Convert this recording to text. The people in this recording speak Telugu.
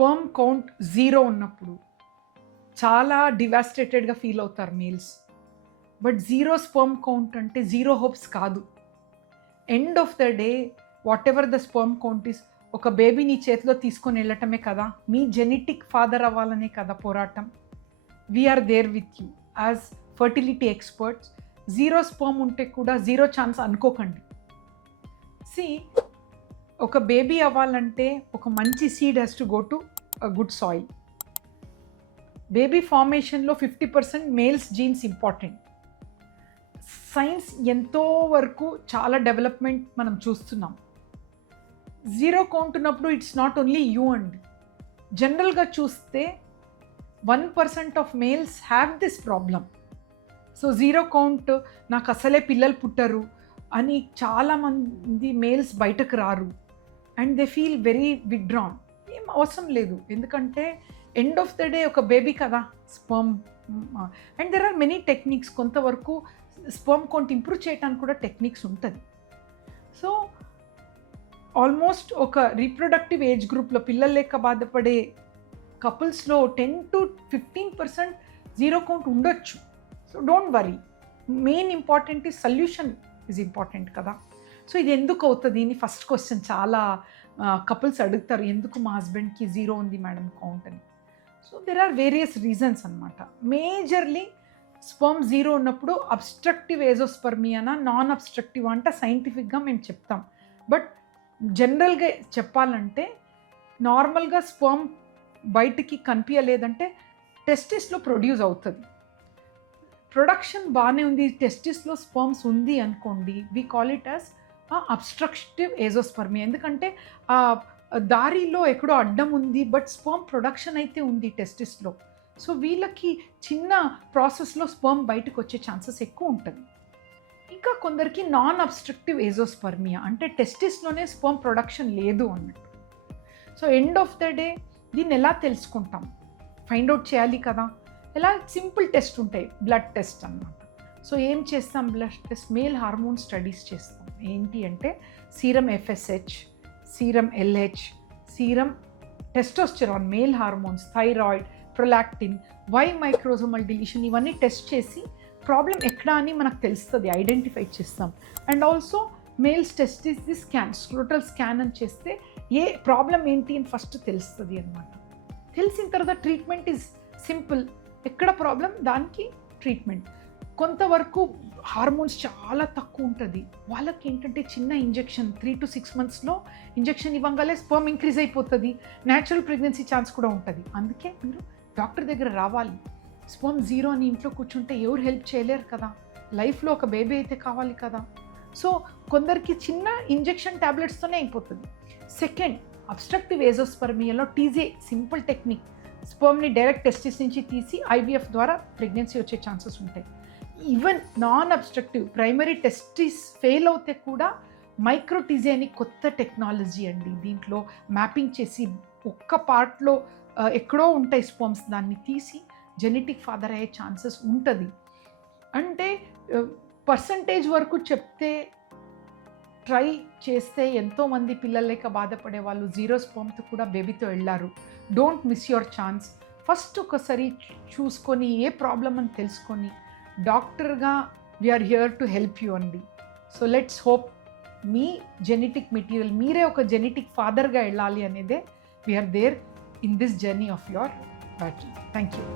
స్పర్మ్ కౌంట్ 0 ఉన్నప్పుడు చాలా డివాస్టేటెడ్గా ఫీల్ అవుతారు మేల్స్. బట్ 0 స్పర్మ్ కౌంట్ అంటే 0 హోప్స్ కాదు. End of the day what ever the sperm count is, ఒక బేబీని చేతిలో తీసుకొని వెళ్ళటమే కదా, మీ జెనెటిక్ ఫాదర్ అవ్వాలనే కదా పోరాటం. We are there with you as fertility experts. 0 sperm ఉంటే కూడా 0 ఛాన్స్ అనుకోకండి. సి, ఒక బేబీ అవ్వాలంటే ఒక మంచి seed has to go to good soil. Baby ఫార్మేషన్లో 50% మేల్స్ జీన్స్ ఇంపార్టెంట్. సైన్స్ ఎంతో వరకు చాలా డెవలప్మెంట్ మనం చూస్తున్నాం. 0 కౌంట్ ఉన్నప్పుడు ఇట్స్ నాట్ ఓన్లీ యూ అండి. జనరల్గా చూస్తే 1% of males have this problem. So 0 count, నాకు అసలే పిల్లలు పుట్టరు అని చాలామంది మేల్స్ బయటకు రారు and they feel very withdrawn. ఏం అవసరం లేదు, ఎందుకంటే ఎండ్ ఆఫ్ ద డే ఒక బేబీ కదా sperm. And there are many techniques. కొంతవరకు స్పర్మ్ కౌంట్ ఇంప్రూవ్ చేయడానికి కూడా టెక్నిక్స్ ఉంటుంది. సో ఆల్మోస్ట్ ఒక రీప్రొడక్టివ్ ఏజ్ గ్రూప్లో పిల్లలు లేక బాధపడే కపుల్స్లో 10 to 15% 0 కౌంట్ ఉండొచ్చు. So don't worry. Main important ఈ సొల్యూషన్ ఈజ్ ఇంపార్టెంట్ కదా. సో ఇది ఎందుకు అవుతుంది అని ఫస్ట్ క్వశ్చన్ చాలా కపుల్స్ అడుగుతారు, ఎందుకు మా హస్బెండ్కి 0 ఉంది మేడం కౌంట్ అని. So there are various reasons అనమాట. మేజర్లీ స్పర్మ్ 0 ఉన్నప్పుడు అబ్స్ట్రక్టివ్ ఏజోస్పర్మియానా నాన్ అబ్స్ట్రక్టివ్ అంట సైంటిఫిక్గా మేము చెప్తాం. బట్ జనరల్గా చెప్పాలంటే నార్మల్గా స్పర్మ్ బయటికి కనిపించలేదంటే టెస్టిస్లో ప్రొడ్యూస్ అవుతుంది. ప్రొడక్షన్ బాగానే ఉంది, టెస్టిస్లో స్పర్మ్స్ ఉంది అనుకోండి, we call it as obstructive azoospermia. ఎందుకంటే దారిలో ఎక్కడో అడ్డం ఉంది, బట్ స్పర్మ్ ప్రొడక్షన్ అయితే ఉంది టెస్టిస్లో. సో వీళ్ళకి చిన్న ప్రాసెస్లో స్పర్మ్ బయటకు వచ్చే ఛాన్సెస్ ఎక్కువ ఉంటుంది. ఇంకా కొందరికి నాన్ అబ్స్ట్రక్టివ్ ఏజోస్పర్మియా అంటే టెస్టిస్లోనే స్పర్మ్ ప్రొడక్షన్ లేదు అన్నట్టు. So end of the day దీన్ని ఎలా తెలుసుకుంటాం, ఫైండ్ అవుట్ చేయాలి కదా. ఎలా? సింపుల్ టెస్ట్ ఉంటాయి, బ్లడ్ టెస్ట్ అన్నమాట. సో ఏం చేస్తాం, blood test male hormone studies చేస్తాం. ఏంటి అంటే serum FSH, serum LH, serum testosterone, male hormones, thyroid, prolactin, Y microsomal deletion, ఇవన్నీ టెస్ట్ చేసి ప్రాబ్లం ఎక్కడ అని మనకు తెలుస్తుంది, ఐడెంటిఫై చేస్తాం. And also males testis the scan, scrotal scan అని చేస్తే ఏ ప్రాబ్లం ఏంటి అని ఫస్ట్ తెలుస్తుంది అనమాట. తెలిసిన తర్వాత ట్రీట్మెంట్ ఈజ్ సింపుల్. ఎక్కడ ప్రాబ్లం దానికి ట్రీట్మెంట్. కొంతవరకు హార్మోన్స్ చాలా తక్కువ ఉంటుంది, వాళ్ళకి ఏంటంటే చిన్న ఇంజెక్షన్ 3 to 6 monthsలో ఇంజెక్షన్ ఇవ్వగానే స్పర్మ్ ఇంక్రీజ్ అయిపోతుంది, న్యాచురల్ ప్రెగ్నెన్సీ ఛాన్స్ కూడా ఉంటుంది. అందుకే మీరు డాక్టర్ దగ్గర రావాలి. స్పర్మ్ 0 అని ఇంట్లో కూర్చుంటే ఎవరు హెల్ప్ చేయలేరు కదా, లైఫ్లో ఒక బేబీ అయితే కావాలి కదా. సో కొందరికి చిన్న ఇంజెక్షన్ ట్యాబ్లెట్స్తోనే అయిపోతుంది. సెకండ్, అబ్స్ట్రక్టివ్ ఏజోస్పర్మియాలో టీజే సింపుల్ టెక్నిక్, స్పర్మ్ని డైరెక్ట్ టెస్టిస్ నుంచి తీసి IVF ద్వారా ప్రెగ్నెన్సీ వచ్చే ఛాన్సెస్ ఉంటాయి. Even non obstructive primary testis fail అవుతే కూడా మైక్రోటీజే అని కొత్త టెక్నాలజీ అండి. దీంట్లో మ్యాపింగ్ చేసి ఒక్క పార్ట్లో ఎక్కడో ఉంటాయి స్పర్మ్స్, దాన్ని తీసి జెనెటిక్ ఫాదర్ అయ్యే ఛాన్సెస్ ఉంటుంది. అంటే పర్సంటేజ్ వరకు చెప్తే ట్రై చేస్తే ఎంతోమంది పిల్లలు లేక బాధపడే వాళ్ళు 0 స్పర్మ్తో కూడా బేబీతో వెళ్ళారు. Don't miss your chance. First ఒకసారి చూసుకొని ఏ ప్రాబ్లం అని తెలుసుకొని డాక్టర్గా we are here to help you అండి. సో లెట్స్ హోప్ మీ జెనెటిక్ మెటీరియల్ మీరే ఒక జెనెటిక్ ఫాదర్గా వెళ్ళాలి అనేదే we are there in this journey of your battle. Thank you.